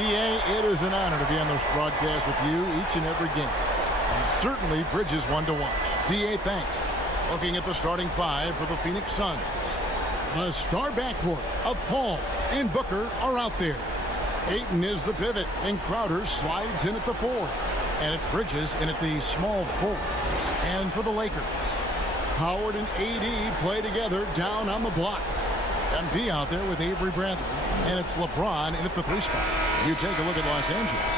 DA, it is an honor to be on this broadcast with you each and every game. And certainly Bridges one to watch. DA, thanks. Looking at the starting five for the Phoenix Suns. The star backcourt of Paul and Booker are out there. Ayton is the pivot, and Crowder slides in at the 4. And it's Bridges in at the small 4. And for the Lakers, Howard and AD play together down on the block. MP out there with Avery Bradley, and it's LeBron in at the 3 spot. You take a look at Los Angeles.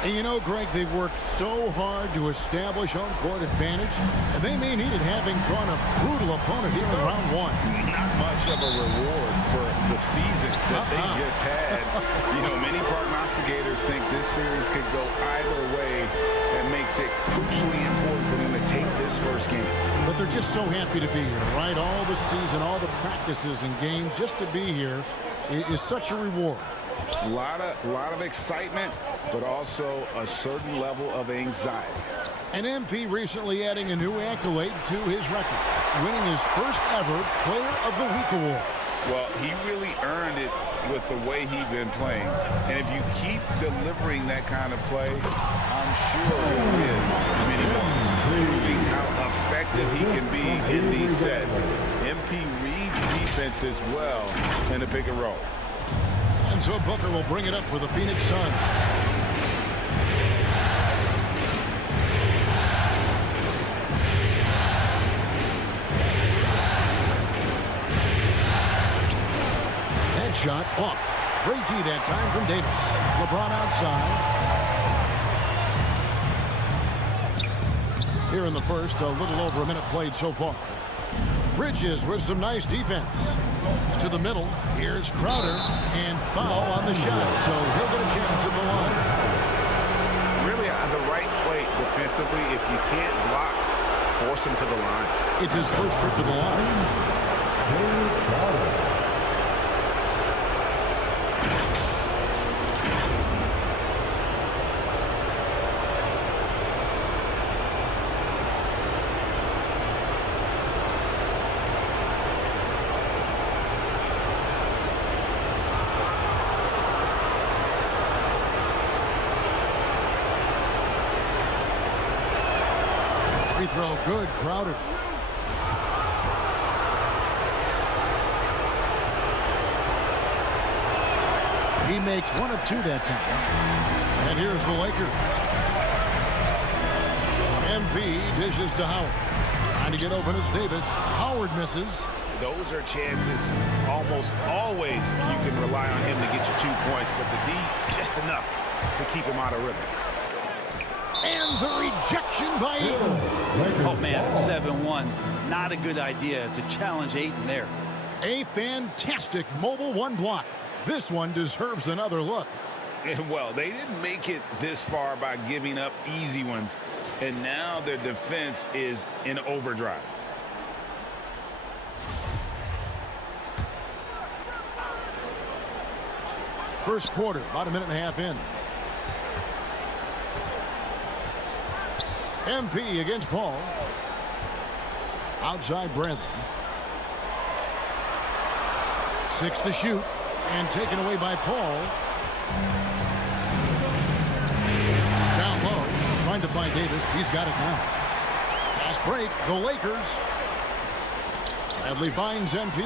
And you know, Greg, they've worked so hard to establish home court advantage, and they may need it having drawn a brutal opponent here in round 1. Not much of a reward for the season that they just had. You know, many prognosticators think this series could go either way. That makes it crucially important for them to take this first game. But they're just so happy to be here, right? All the season, all the practices and games, just to be here is such a reward. A lot of excitement, but also a certain level of anxiety. And MP recently adding a new accolade to his record, winning his first ever Player of the Week award. Well, he really earned it with the way he's been playing. And if you keep delivering that kind of play, I'm sure he'll win many more, proving how effective he can be in these sets. MP reads defenses well in the pick and roll. And so Booker will bring it up for the Phoenix Suns. Shot off. Great D that time from Davis. LeBron outside. Here in the first, a little over a minute played so far. Bridges with some nice defense. To the middle. Here's Crowder. And foul on the shot. So he'll get a chance at the line. Really on the right play defensively. If you can't block, force him to the line. It's his first trip to the line. Free throw good, Crowder. He makes 1 of 2 that time. And here's the Lakers. MP dishes to Howard. Trying to get open as Davis. Howard misses. Those are chances almost always you can rely on him to get you 2 points, but the D just enough to keep him out of rhythm. And the rejection by Ayton. Oh, man, it's 7-1. Not a good idea to challenge Ayton there. A fantastic mobile 1 block. This one deserves another look. Well, they didn't make it this far by giving up easy ones, and now their defense is in overdrive. First quarter, about a minute and a half in. MP against Paul. Outside Bradley. 6 to shoot. And taken away by Paul. Down low. Trying to find Davis. He's got it now. Fast break. The Lakers. Bradley finds MP.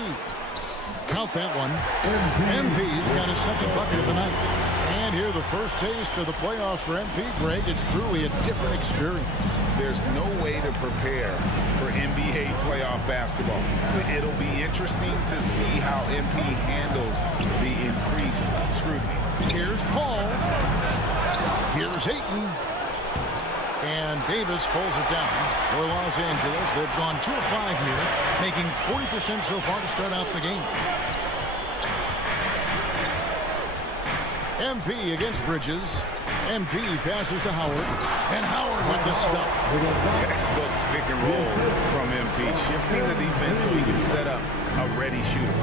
Count that one. MP's got his second bucket of the night. And here the first taste of the playoffs for MP. Greg, it's truly a different experience. There's no way to prepare for NBA playoff basketball. It'll be interesting to see how MP handles the increased scrutiny. Here's Paul. Here's Ayton. And Davis pulls it down for Los Angeles. They've gone 2 of 5 here, making 40% so far to start out the game. MP against Bridges. MP passes to Howard. And Howard with the stuff. Textbook pick and roll from MP. Shifting the defense so he can set up a ready shooter.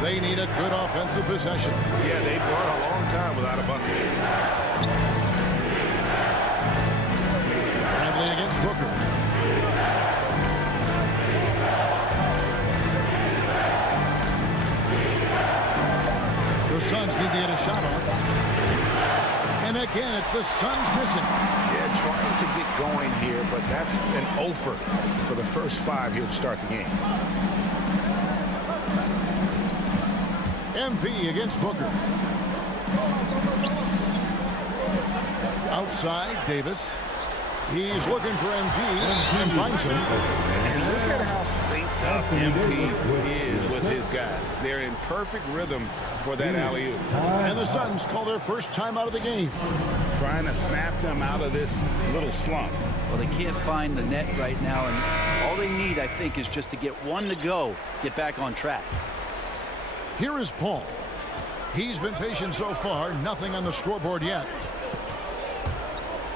They need a good offensive possession. Yeah, they've gone a long time without a bucket. Bradley against Booker. The Suns need to get a shot off. back in. It's the Suns missing. Yeah, trying to get going here, but that's an offer for the first 5 here to start the game. MP against Booker. Outside, Davis. He's looking for MP and finds him. And look at how synced up MP is with his guys. They're in perfect rhythm for that alley-oop. And the Suns call their first time out of the game. Trying to snap them out of this little slump. Well, they can't find the net right now, and all they need, I think, is just to get one to go, get back on track. Here is Paul. He's been patient so far. Nothing on the scoreboard yet.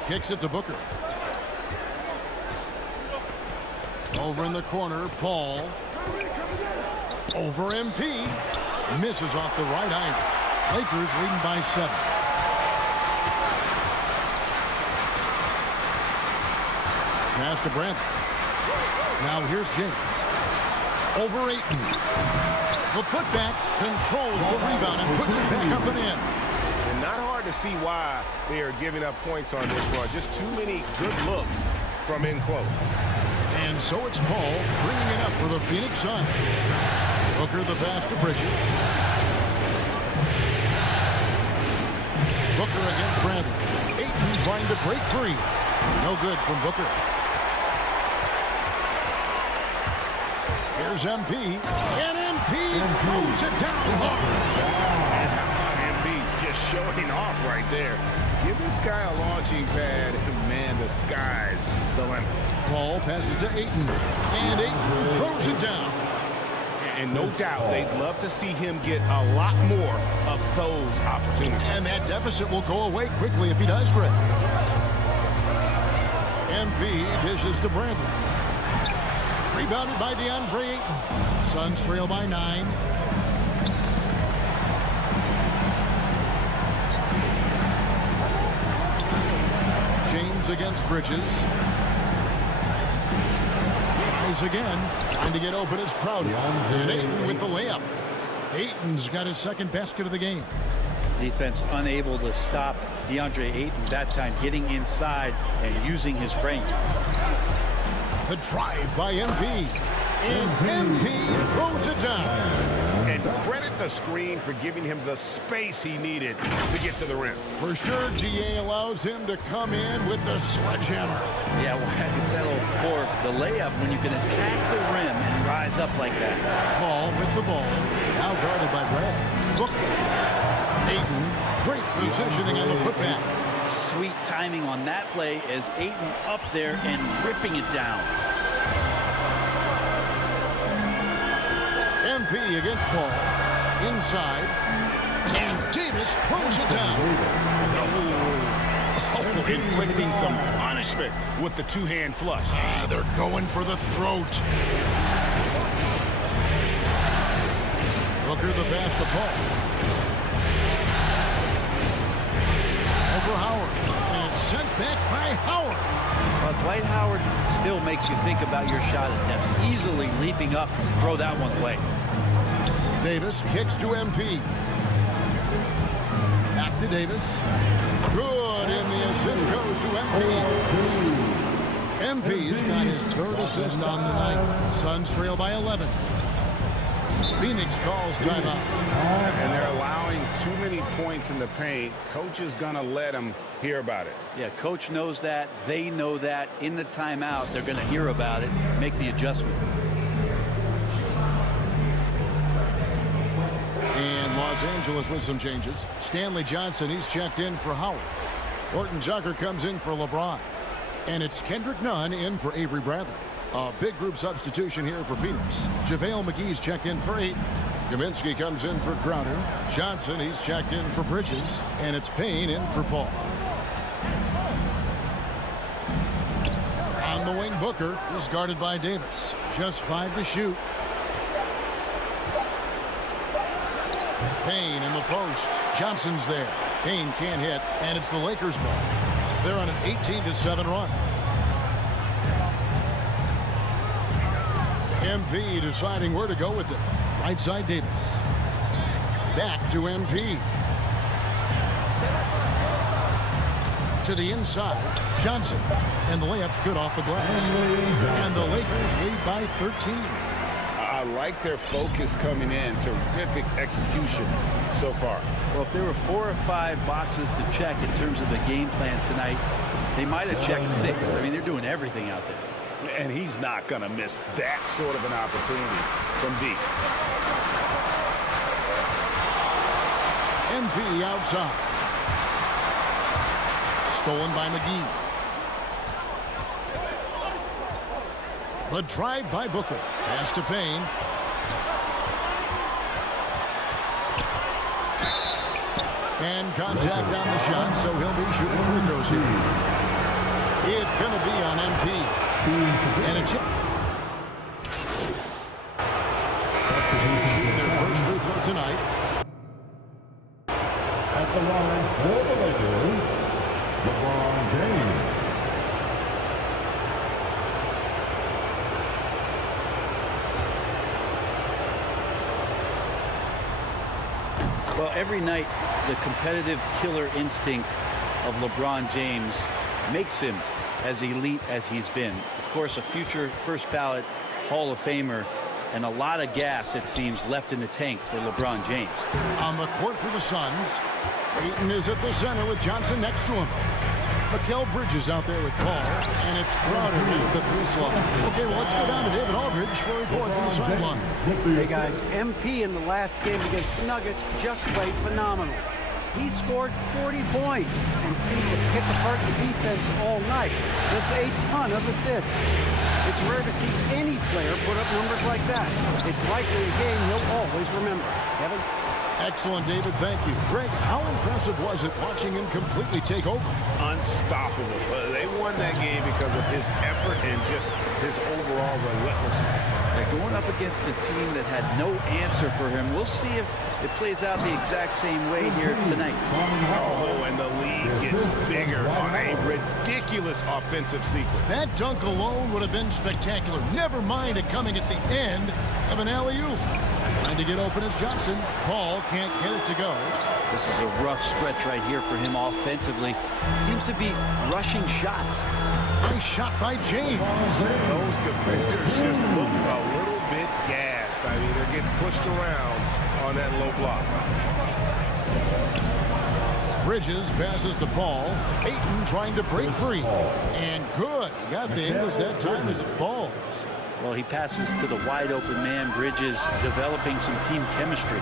Kicks it to Booker. Over in the corner, Paul. Over MP. Misses off the right iron. Lakers leading by 7. Pass to Brent. Now here's James. Over Ayton. The putback controls the rebound and puts it back up and in. And not hard to see why they are giving up points on this run. Just too many good looks from in close. And so it's Paul bringing it up for the Phoenix Suns. Booker the pass to Bridges. Booker against Bradley. Ayton trying to break free. No good from Booker. Here's MP. And MP throws it down hard. And how about MP just showing off right there? Give this guy a launching pad, and man, the sky's the limit. Paul passes to Ayton. And Ayton throws it down. And no doubt they'd love to see him get a lot more of those opportunities. And that deficit will go away quickly if he does, Greg. MP dishes to Bradley. Rebounded by DeAndre Ayton. Suns trail by 9. James against Bridges. Tries again. Trying to get open is Crowder. And Ayton with the layup. Ayton's got his second basket of the game. Defense unable to stop DeAndre Ayton that time, getting inside and using his frame. The drive by MP. And MP throws it down. And credit the screen for giving him the space he needed to get to the rim. For sure, GA allows him to come in with the sledgehammer. Yeah, well, I can settle for the layup when you can attack the rim and rise up like that. Paul with the ball. Now guarded by Brad. Booker. Ayton. Great positioning on the putback. Sweet timing on that play as Ayton up there and ripping it down. MP against Paul. Inside. And Davis throws it down. Oh, inflicting some punishment with the two-hand flush. They're going for the throat. Booker the pass to Paul. Over Howard. And it's sent back by Howard. Well, Dwight Howard still makes you think about your shot attempts, easily leaping up to throw that one away. Davis kicks to MP. Back to Davis. Good, and the assist goes to MP. MP's got his third assist on the night. Suns trail by 11. Phoenix calls timeout. And they're allowing too many points in the paint. Coach is going to let them hear about it. Yeah, coach knows that. They know that. In the timeout, they're going to hear about it, make the adjustment. And Los Angeles with some changes. Stanley Johnson, he's checked in for Howard. Horton Tucker comes in for LeBron. And it's Kendrick Nunn in for Avery Bradley. A big group substitution here for Phoenix. JaVale McGee's checked in for 8. Kaminsky comes in for Crowder. Johnson, he's checked in for Bridges. And it's Payne in for Paul. On the wing, Booker is guarded by Davis. Just 5 to shoot. Payne in the post. Johnson's there. Payne can't hit, and it's the Lakers' ball. They're on an 18-7 run. MP deciding where to go with it. Right side Davis. Back to MP. To the inside, Johnson. And the layup's good off the glass. And the Lakers lead by 13. I like their focus coming in. Terrific execution so far. Well, if there were 4 or 5 boxes to check in terms of the game plan tonight, they might have checked 6. I mean, they're doing everything out there. And he's not going to miss that sort of an opportunity from deep. MP outside. Stolen by McGee. The drive by Booker. Pass to Payne. And contact on the shot, so he'll be shooting free throws here. It's going to be on MP. And a chip. Shooting their first free throw tonight. At the line for the Lakers, LeBron James. Well, every night, the competitive killer instinct of LeBron James makes him as elite as he's been. Of course, a future first ballot Hall of Famer, and a lot of gas, it seems, left in the tank for LeBron James. On the court for the Suns, Ayton is at the center with Johnson next to him. Mikal Bridges out there with Paul, and it's Crowder in at the 3 slot. Okay, well, let's go down to David Aldridge for a report from the sideline. Hey, guys, MP in the last game against the Nuggets just played phenomenal. He scored 40 points and seemed to pick apart the defense all night with a ton of assists. It's rare to see any player put up numbers like that. It's likely a game he'll always remember. Kevin? Excellent, David. Thank you. Greg, how impressive was it watching him completely take over? Unstoppable. They won that game because of his effort and just his overall relentlessness. They're going up against a team that had no answer for him. We'll see if it plays out the exact same way here tonight. Oh, and the lead gets bigger on a ridiculous offensive sequence. That dunk alone would have been spectacular. Never mind it coming at the end of an alley-oop. Trying to get open is Johnson. Paul can't get it to go. This is a rough stretch right here for him offensively. Seems to be rushing shots. Nice shot by James. Those defenders just look a little bit gassed. I mean, they're getting pushed around on that low block. Bridges passes to Paul. Ayton trying to break free. And good. Got the English that time as it falls. Well, he passes to the wide open man. Bridges developing some team chemistry.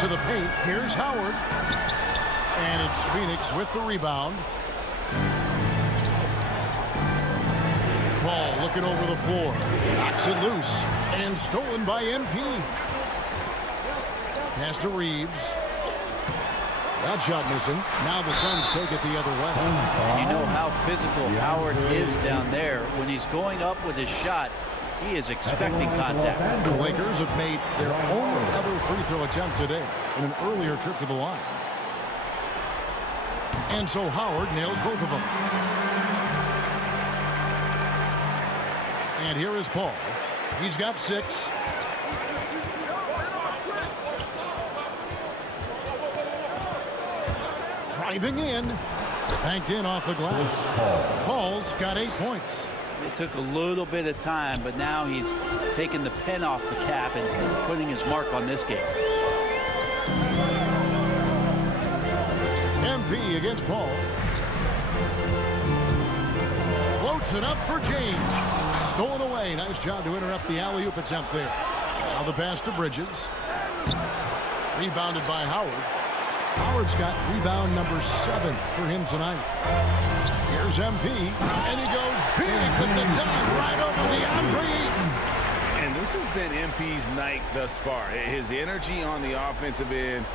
To the paint. Here's Howard. And it's Phoenix with the rebound. Ball looking over the floor. Knocks it loose. And stolen by MP. Pass to Reeves. That shot missing. Now the Suns take it the other way. And you know how physical Howard is down there. When he's going up with his shot, he is expecting contact. The Lakers have made their only other free throw attempt today in an earlier trip to the line. And so Howard nails both of them. And here is Paul. He's got 6. Driving in. Banked in off the glass. Paul's got 8 points. It took a little bit of time, but now he's taking the pen off the cap and putting his mark on this game. MP against Paul. Floats it up for James. Stolen away. Nice job to interrupt the alley-oop attempt there. Now the pass to Bridges. Rebounded by Howard. Howard's got rebound number 7 for him tonight. Here's MP. And he goes big with the dunk right over DeAndre Ayton. And this has been MP's night thus far. His energy on the offensive end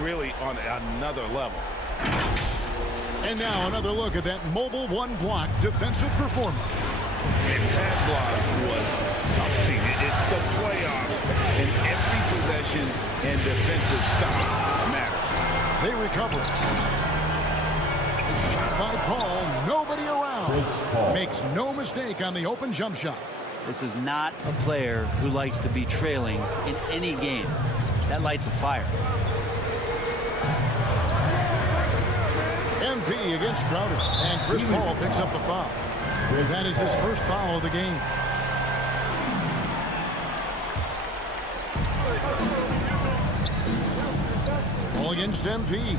really on another level. And now another look at that mobile one-block defensive performance. And that block was something. It's the playoffs, and every possession and defensive stop matters. They recover it. A shot by Paul. Nobody around. Makes no mistake on the open jump shot. This is not a player who likes to be trailing in any game. That lights a fire. MP against Crowder. And Chris Paul picks up the foul. That is his first foul of the game. Ball against MP.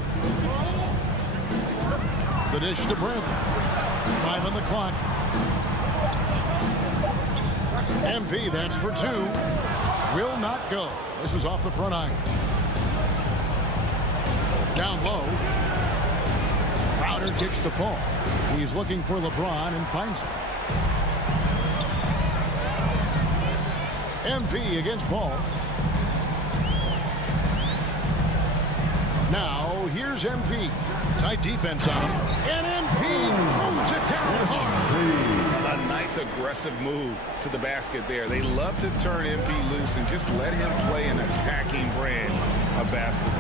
The dish to Brent. 5 on the clock. MP, that's for 2. Will not go. This is off the front iron. Down low. Crowder kicks to Paul. He's looking for LeBron and finds him. MP against Paul. Now, here's MP. Tight defense on him. And MP moves it down hard. A nice aggressive move to the basket there. They love to turn MP loose and just let him play an attacking brand of basketball.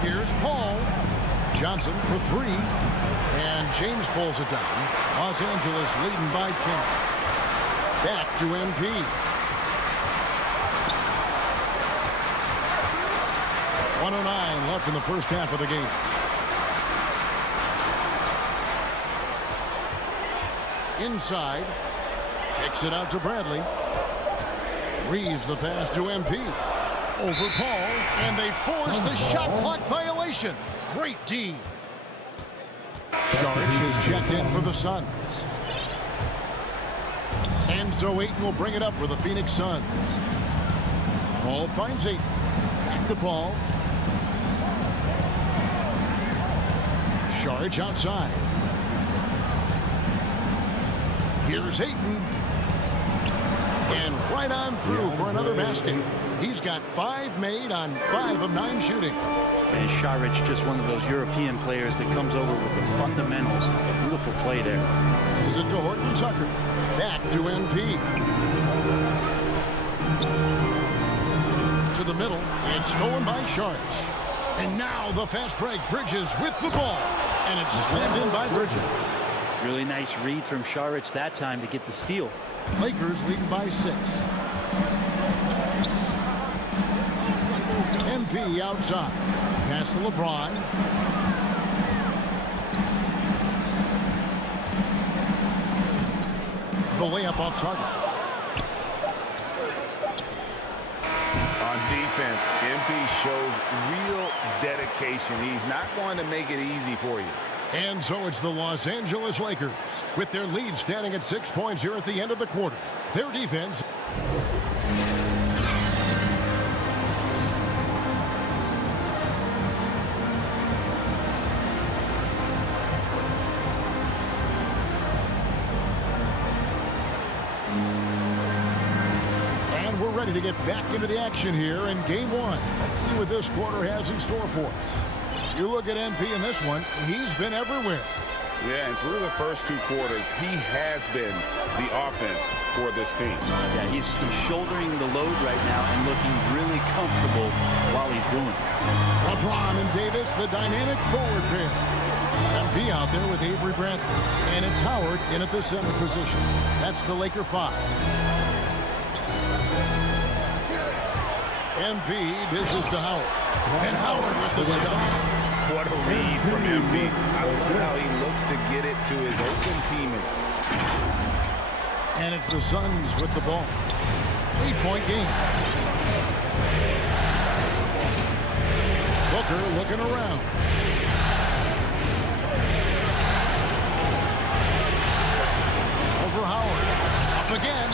Here's Paul. Johnson for 3. And James pulls it down. Los Angeles leading by 10. Back to MP. 1:09 left in the first half of the game. Inside. Kicks it out to Bradley. Reeves the pass to MP. Over Paul. And they force the shot clock violation. Great D. Saric is checked in for the Suns. And so Ayton will bring it up for the Phoenix Suns. Paul finds Ayton. Back to Paul. Saric outside. Here's Ayton. And right on through for another basket. He's got 5 made on 5 of 9 shooting. And Saric, just one of those European players that comes over with the fundamentals. A beautiful play there. This is it to Horton Tucker. Back to MP. To the middle. And stolen by Saric. And now the fast break. Bridges with the ball. And it's slammed in by Bridges. Really nice read from Saric that time to get the steal. Lakers leading by 6. MP outside. Pass to LeBron. The layup off target. On defense, MP shows real dedication. He's not going to make it easy for you. And so it's the Los Angeles Lakers with their lead standing at 6 points here at the end of the quarter. Their defense. And we're ready to get back into the action here in game 1. Let's see what this quarter has in store for us. You look at MP in this one, he's been everywhere. Yeah, and through the first 2 quarters, he has been the offense for this team. Yeah, he's shouldering the load right now and looking really comfortable while he's doing it. LeBron and Davis, the dynamic forward pair. MP out there with Avery Bradley. And it's Howard in at the center position. That's the Laker 5. MP dishes to Howard. And Howard with the stuff. What a read from MP. I love how he looks to get it to his open teammates. And it's the Suns with the ball. 8-point game. Booker looking around. Over Howard. Up again.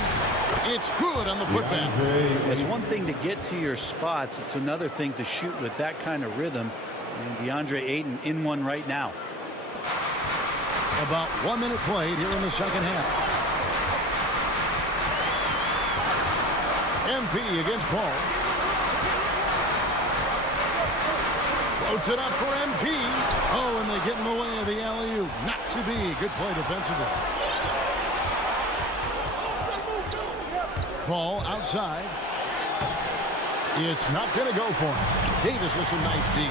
It's good on the putback. It's one thing to get to your spots. It's another thing to shoot with that kind of rhythm. And DeAndre Ayton in one right now. About 1 minute played here in the second half. MP against Paul. Floats it up for MP. Oh, and they get in the way of the alley-oop. Not to be. Good play defensively. Paul outside. It's not going to go for him. Davis with some nice D.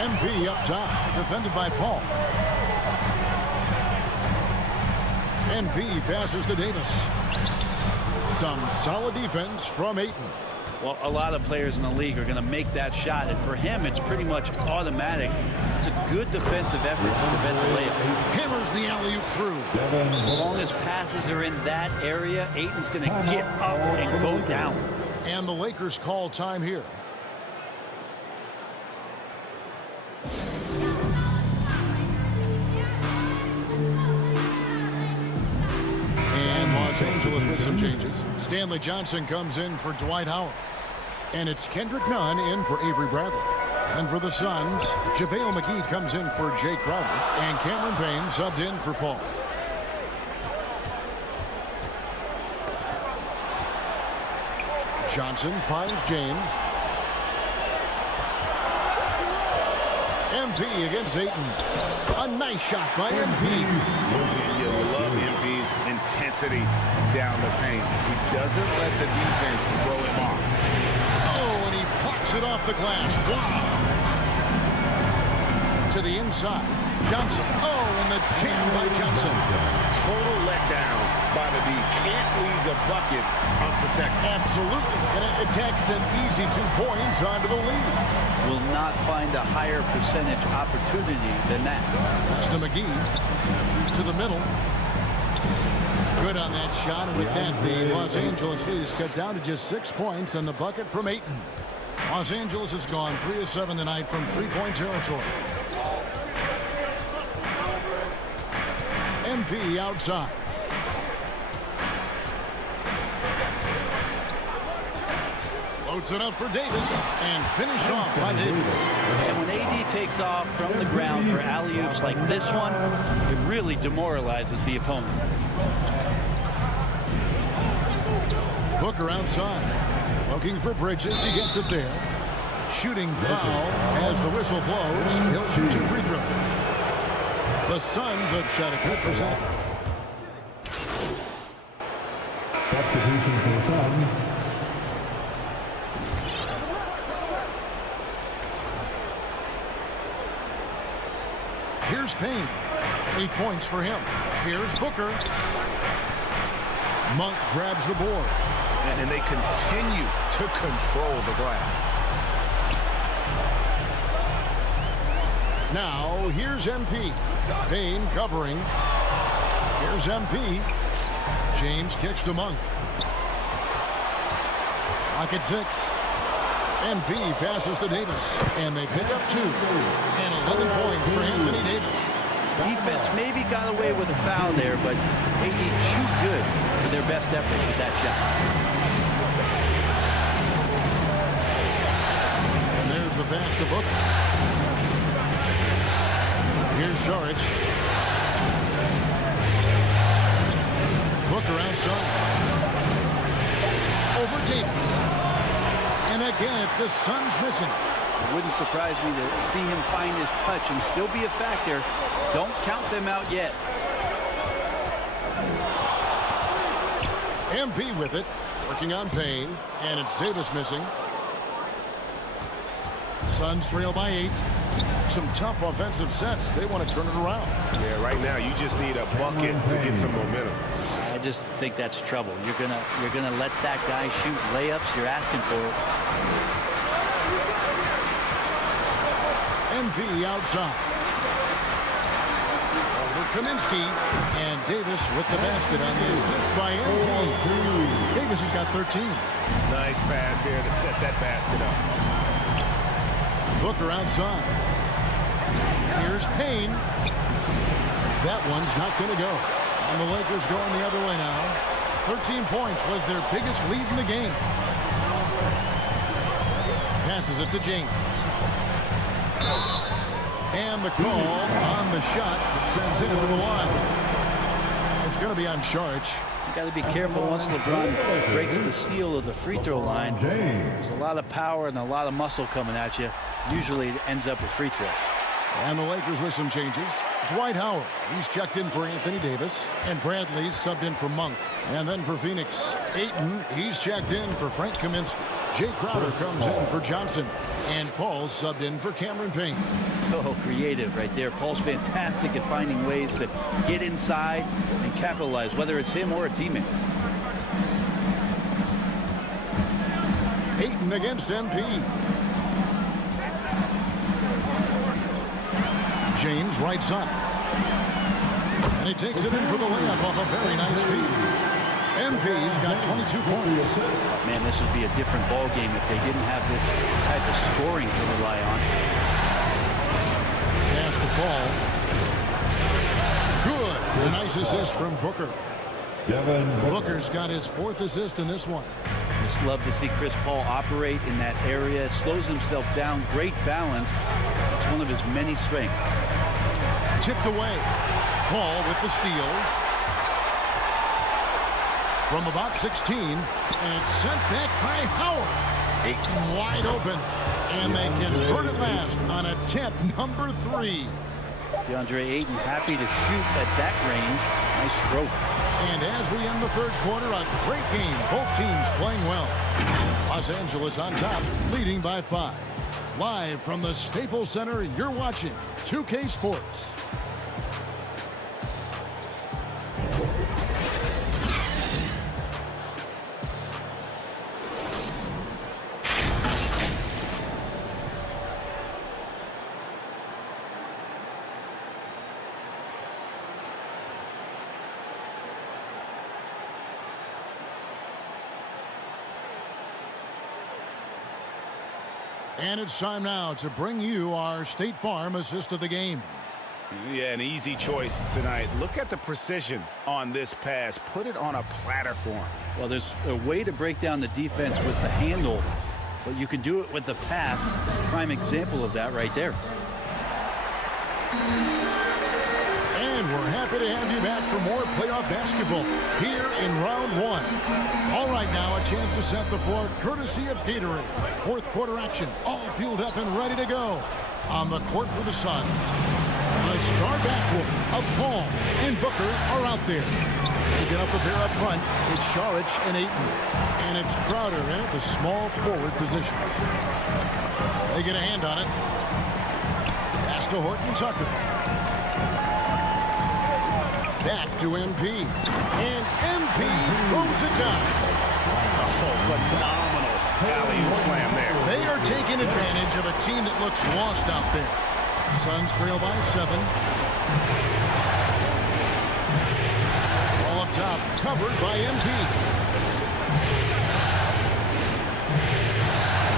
MP up top, defended by Paul. MP passes to Davis. Some solid defense from Ayton. Well, a lot of players in the league are going to make that shot, and for him, it's pretty much automatic. It's a good defensive effort to prevent the layup. Hammers the alley-oop through. As long as passes are in that area, Ayton's going to get up and go down. And the Lakers call time here. And Los Angeles with some changes. Stanley Johnson comes in for Dwight Howard. And it's Kendrick Nunn in for Avery Bradley. And for the Suns, JaVale McGee comes in for Jay Crowder. And Cameron Payne subbed in for Paul. Johnson finds James. MP against Ayton. A nice shot by MP. You love MP's intensity down the paint. He doesn't let the defense throw him off. Oh, and he plucks it off the glass. Wow. To the inside. Johnson. Oh, and the jam by Johnson. Total letdown by the D. Can't leave the bucket unprotected. Absolutely. And it attacks an easy 2 points onto the lead. Will not find a higher percentage opportunity than that. Pass to McGee. To the middle. Good on that shot. And with that, the Los Angeles lead is cut down to just 6 points and the bucket from Ayton. Los Angeles has gone 3 of 7 tonight from three-point territory. MP outside. Loads it up for Davis and finished off by Davis. And when AD takes off from the ground for alley-oops like this one, it really demoralizes the opponent. Booker outside. Looking for Bridges. He gets it there. Shooting foul as the whistle blows. He'll shoot 2 free throws. The Suns have shot a good percent. Substitution for the Suns. Here's Payne. 8 points for him. Here's Booker. Monk grabs the board. And they continue to control the glass. Now, here's MP. Payne covering. Here's MP. James kicks to Monk. Lock at 6. MP passes to Davis. And they pick up 2. And 11 points for Anthony Davis. Defense maybe got away with a foul there, but AD too good for their best efforts with that shot. And there's the pass to Booker. Here's Saric. Booker outside. Over Davis. And again, it's the Suns missing. It wouldn't surprise me to see him find his touch and still be a factor. Don't count them out yet. MP with it. Working on Payne. And it's Davis missing. Suns trail by 8. Some tough offensive sets. They want to turn it around. Yeah, right now you just need a bucket to get some momentum. I just think that's trouble. You're gonna let that guy shoot layups. You're asking for it. MP outside. Over Kaminsky. And Davis with the basket on the assist by MP. Davis has got 13. Nice pass here to set that basket up. Booker outside. Here's Payne. That one's not going to go. And the Lakers going the other way now. 13 points was their biggest lead in the game. Passes it to James. And the call on the shot that sends it into the line. It's going to be on Saric. You got to be careful once LeBron breaks the seal of the free throw line. There's a lot of power and a lot of muscle coming at you. Usually it ends up with free throws. And the Lakers with some changes. Dwight Howard, he's checked in for Anthony Davis. And Bradley subbed in for Monk. And then for Phoenix, Ayton, he's checked in for Frank Kaminsky. Jay Crowder comes in for Johnson. And Paul subbed in for Cameron Payne. Oh, creative right there. Paul's fantastic at finding ways to get inside and capitalize, whether it's him or a teammate. Ayton Ayton against MP. James right side. And he takes it in for the layup off a very nice feed. MP's got 22 points. Man, this would be a different ball game if they didn't have this type of scoring to rely on. Pass to Paul. Good. A nice assist from Booker. Booker's got his 4th assist in this one. Just love to see Chris Paul operate in that area. Slows himself down. Great balance. It's one of his many strengths. Tipped away. Paul with the steal. From about 16. And it's sent back by Howard. Ayton wide open. And they convert it last on attempt number 3. DeAndre Ayton happy to shoot at that range. Nice stroke. And as we end the 3rd quarter, a great game. Both teams playing well. Los Angeles on top, leading by 5. Live from the Staples Center, you're watching 2K Sports. And it's time now to bring you our State Farm assist of the game. Yeah, an easy choice tonight. Look at the precision on this pass. Put it on a platter for him. Well, there's a way to break down the defense with the handle, but you can do it with the pass. Prime example of that right there. And we're happy to have you back for more playoff basketball here in round 1. All right, now a chance to set the floor courtesy of Gatorade. 4th quarter action, all fueled up and ready to go. On the court for the Suns, the star backcourt of Paul and Booker are out there. To get up the pair up front, it's Saric and Ayton. And it's Crowder in at the small forward position. They get a hand on it. Pass to Horton Tucker. Back to MP. And MP throws it down. Oh, phenomenal alley-oop slam there. They are taking advantage of a team that looks lost out there. Suns trail by 7. Ball up top, covered by MP.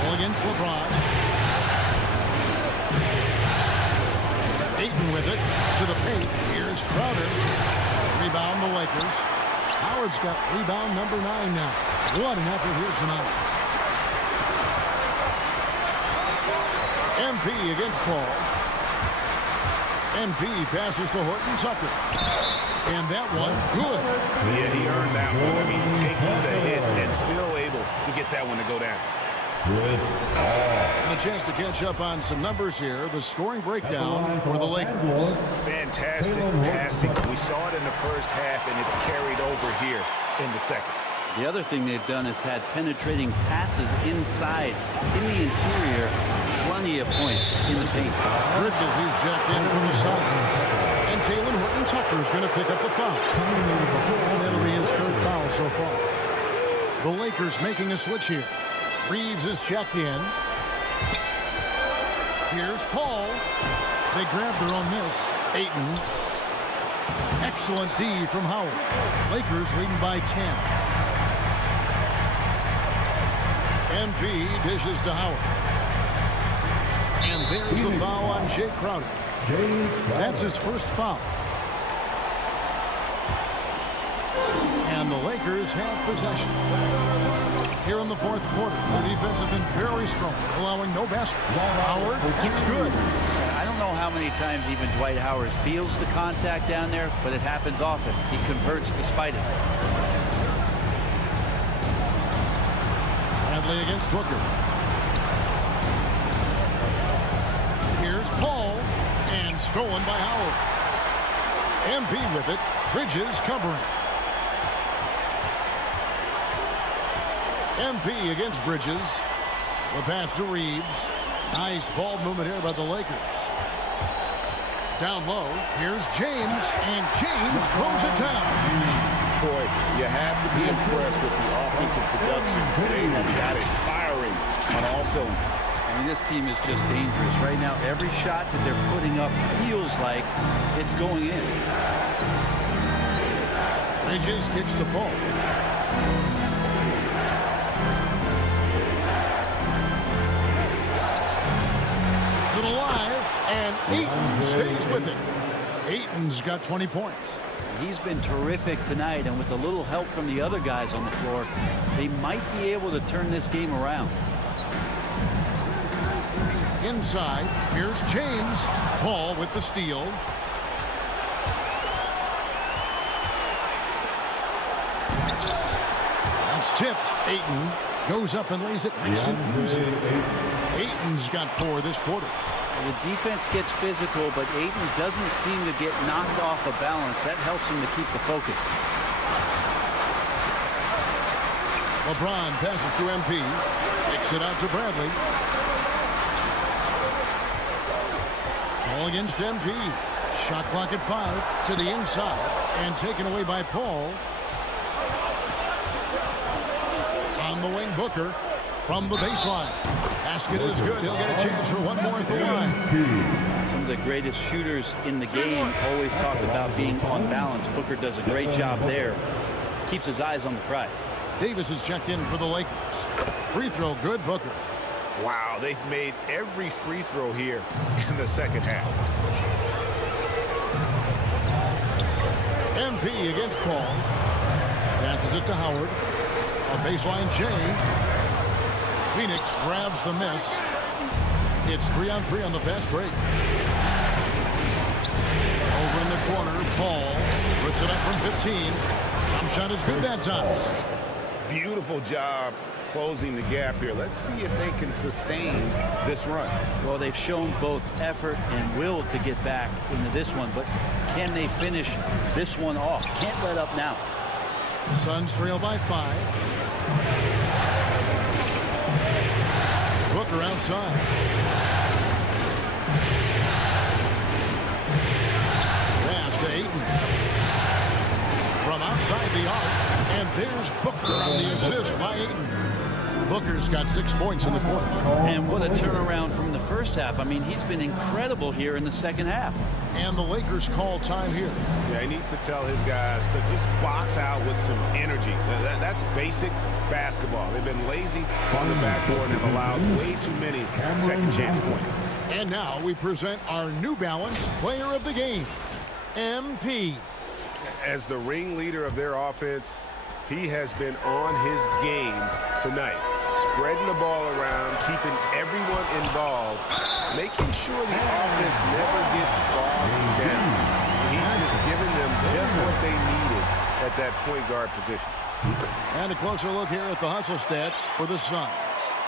Ball against LeBron. Ayton with it to the paint. Here's Crowder. Rebound the Lakers. Howard's got rebound number 9 now. What an effort here tonight. MP against Paul. MP passes to Horton Tucker. And that one, good. Yeah, he earned that one. I mean, taking the hit and still able to get that one to go down. And a chance to catch up on some numbers here. The scoring breakdown for the Lakers. Fantastic passing. We saw it in the first half, and it's carried over here in the second. The other thing they've done is had penetrating passes inside, in the interior, plenty of points in the paint. Bridges, he's jacked in for the Suns. And Taylor Horton Tucker is going to pick up the foul. And that'll be his 3rd foul so far. The Lakers making a switch here. Reeves is checked in. Here's Paul. They grab their own miss. Ayton. Excellent D from Howard. Lakers leading by 10. MP dishes to Howard. And there's the foul on Jay Crowder. That's his 1st foul. And the Lakers have possession. Here in the 4th quarter, their defense has been very strong, allowing no baskets. Howard, that's good. I don't know how many times even Dwight Howard feels the contact down there, but it happens often. He converts despite it. Bradley against Booker. Here's Paul, and stolen by Howard. MP with it. Bridges covering. MP against Bridges. The pass to Reeves. Nice ball movement here by the Lakers. Down low, here's James, and James throws it down. Boy, you have to be impressed with the offensive production. They have got it firing on all cylinders. I mean, this team is just dangerous. Right now, every shot that they're putting up feels like it's going in. Bridges kicks the ball. It's it alive, and Ayton stays with it. Ayton's got 20 points. He's been terrific tonight, and with a little help from the other guys on the floor, they might be able to turn this game around. Inside, here's James. Paul with the steal. That's tipped. Ayton goes up and lays it nice and easy. Ayton's got 4 this quarter. The defense gets physical, but Ayton doesn't seem to get knocked off of balance. That helps him to keep the focus. LeBron passes to MP. Kicks it out to Bradley. Ball against MP. Shot clock at 5 to the inside and taken away by Paul. On the wing, Booker from the baseline. Basket is good. He'll get a chance for one more at the line. Some of the greatest shooters in the game always talk about being on balance. Booker does a great job there. Keeps his eyes on the prize. Davis is checked in for the Lakers. Free throw good, Booker. Wow, they've made every free throw here in the second half. MP against Paul. Passes it to Howard. A baseline J. Phoenix grabs the miss. It's 3-on-3 on the fast break. Over in the corner, Paul puts it up from 15. Jump shot is good that time. Beautiful job closing the gap here. Let's see if they can sustain this run. Well, they've shown both effort and will to get back into this one, but can they finish this one off? Can't let up now. Suns trail by 5. Booker outside. Pass to Ayton. From outside the arc. And there's Booker on the assist by Ayton. Booker's got 6 points in the quarter. And what a turnaround from the first half. I mean, he's been incredible here in the second half. And the Lakers call time here. Yeah, he needs to tell his guys to just box out with some energy. That's basic basketball. They've been lazy on the backboard and allowed way too many second chance points. And now we present our New Balance player of the game, MP. As the ringleader of their offense, he has been on his game tonight. Spreading the ball around, keeping everyone involved, making sure the offense never gets bogged down. He's just giving them just what they needed at that point guard position. And a closer look here at the hustle stats for the Suns.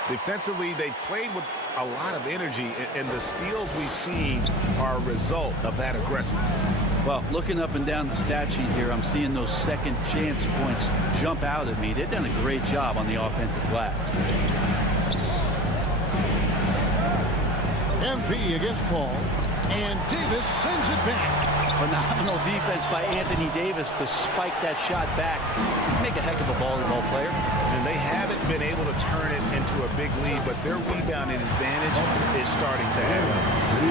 Defensively, they played with a lot of energy, and the steals we've seen are a result of that aggressiveness. Well, looking up and down the stat sheet here, I'm seeing those second chance points jump out at me. They've done a great job on the offensive glass. MP against Paul. And Davis sends it back. Phenomenal defense by Anthony Davis to spike that shot back. Make a heck of a volleyball player. And they haven't been able to turn it into a big lead, but their rebounding advantage is starting to add up.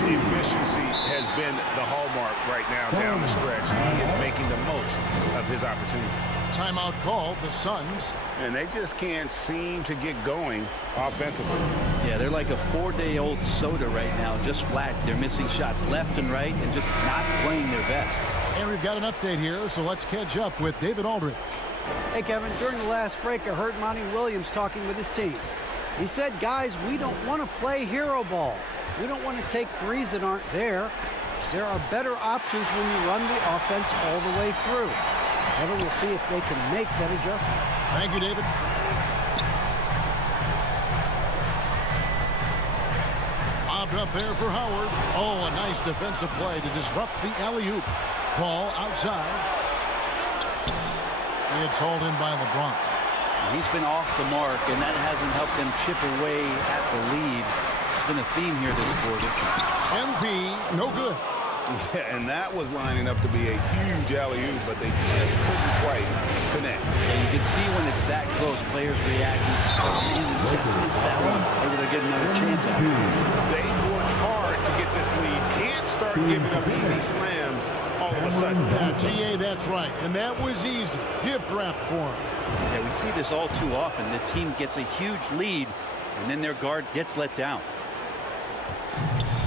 Efficiency has been the hallmark right now down the stretch. He is making the most of his opportunity. Timeout called, the Suns. And they just can't seem to get going offensively. Yeah, they're like a 4-day-old soda right now, just flat. They're missing shots left and right and just not playing their best. And we've got an update here, so let's catch up with David Aldridge. Hey, Kevin, during the last break, I heard Monty Williams talking with his team. He said, guys, we don't want to play hero ball. We don't want to take threes that aren't there. There are better options when you run the offense all the way through. Kevin, we'll see if they can make that adjustment. Thank you, David. Bobbed up there for Howard. Oh, a nice defensive play to disrupt the alley-oop. Paul outside. It's hauled in by LeBron. He's been off the mark, and that hasn't helped them chip away at the lead. It's been a theme here this quarter. MP, no good. Yeah, and that was lining up to be a huge alley-oop, but they just couldn't quite connect. And you can see when it's that close, players react. Just missed that one. Maybe they'll get another chance at it. They worked hard to get this lead. Can't start giving up easy slams all of a sudden. Yeah, GA, that's right. And that was easy. Gift wrap for him. Yeah, we see this all too often. The team gets a huge lead, and then their guard gets let down.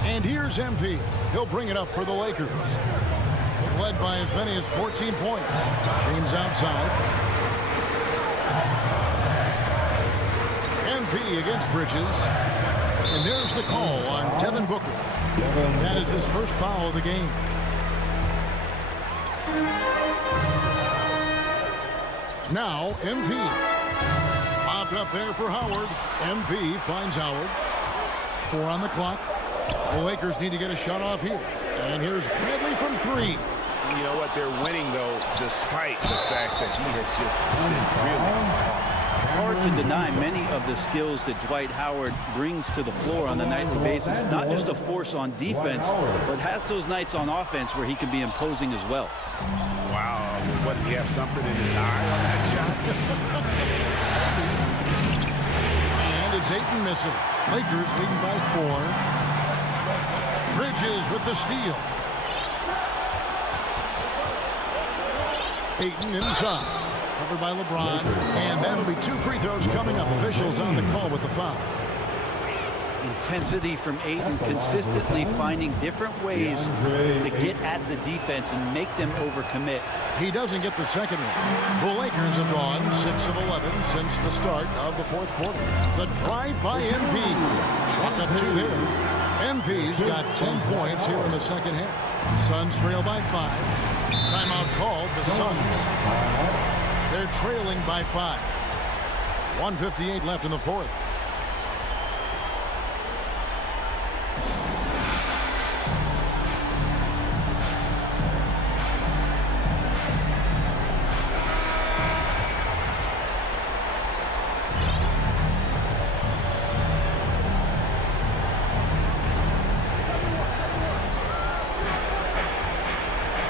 And here's MP. He'll bring it up for the Lakers. They've led by as many as 14 points. James outside. MP against Bridges. And there's the call on Devin Booker. That is his first foul of the game. Now, MP. Popped up there for Howard. MP finds Howard. 4 on the clock. The Lakers need to get a shot off here. And here's Bradley from 3. You know what? They're winning, though, despite the fact that he has just been really off. Hard to deny many of the skills that Dwight Howard brings to the floor on a nightly basis. Not just a force on defense, but has those nights on offense where he can be imposing as well. Wow. What, did he have something in his eye on that shot? And it's Ayton missing. Lakers leading by 4. Bridges with the steal. Ayton inside. Covered by LeBron. And that'll be 2 free throws coming up. Officials on the call with the foul. Intensity from Ayton, consistently finding different ways to get at the defense and make them overcommit. He doesn't get the second one. The Lakers have gone 6 of 11 since the start of the 4th quarter. The drive by MP. Chalk up 2 there. MP's got 10 points here in the second half. Suns trail by 5. Timeout called. The Suns. They're trailing by 5. 1:58 left in the 4th.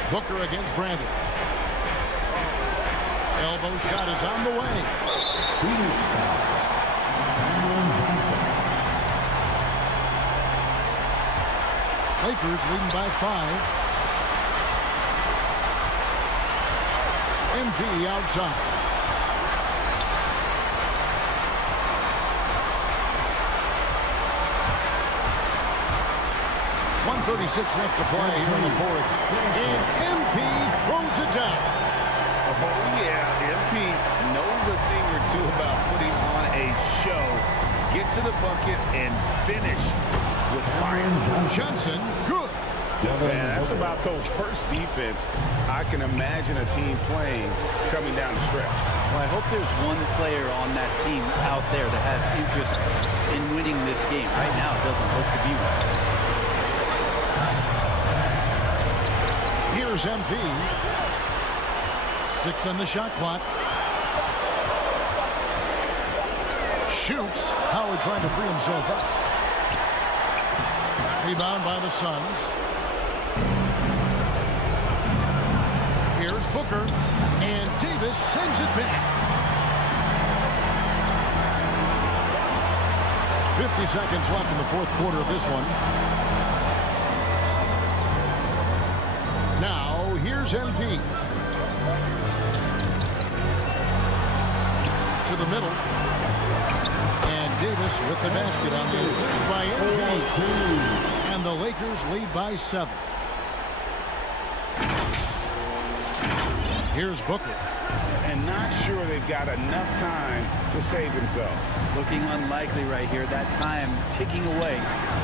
Booker against Bradley. Elbow shot is on the way. Lakers leading by 5. MP outside. .136 left to play here in the 4th. And MP throws it down. Oh, yeah, MP knows a thing or two about putting on a show. Get to the bucket and finish with fire. Johnson, good. Man, that's about the worst defense I can imagine a team playing coming down the stretch. Well, I hope there's one player on that team out there that has interest in winning this game. Right now, it doesn't look to be one. Here's MP. 6 on the shot clock. Shoots. Howard trying to free himself up. Rebound by the Suns. Here's Booker. And Davis sends it back. 50 seconds left in the 4th quarter of this one. Now, here's MP. To the middle. And Davis with the basket on the assist by MP. And the Lakers lead by 7. Here's Booker. And not sure they've got enough time to save himself. Looking unlikely right here. That time ticking away.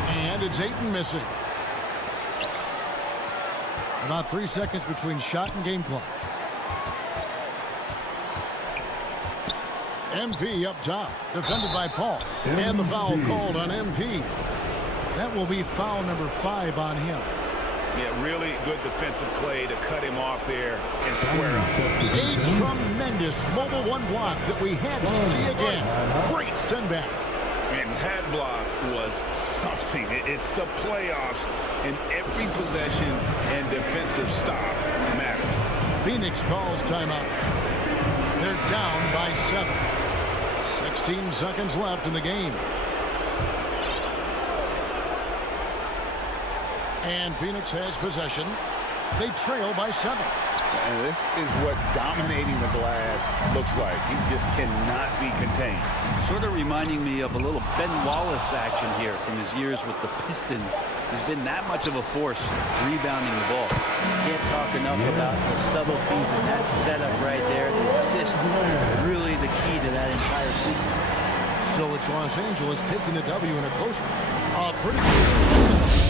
And it's Ayton missing. About 3 seconds between shot and game clock. MP up top. Defended by Paul. And the foul called on MP. That will be foul number 5 on him. Yeah, really good defensive play to cut him off there and square up. A tremendous mobile 1 block that we had to see again. Great send back. And that block was something. It's the playoffs, and every possession and defensive stop matters. Phoenix calls timeout. They're down by 7. 16 seconds left in the game. And Phoenix has possession. They trail by 7. And this is what dominating the glass looks like. He just cannot be contained. Sort of reminding me of a little Ben Wallace action here from his years with the Pistons. He's been that much of a force rebounding the ball. Can't talk enough about the subtleties in that setup right there. The assist, really the key to that entire sequence. So it's Los Angeles taking the W in a close one. Pretty good.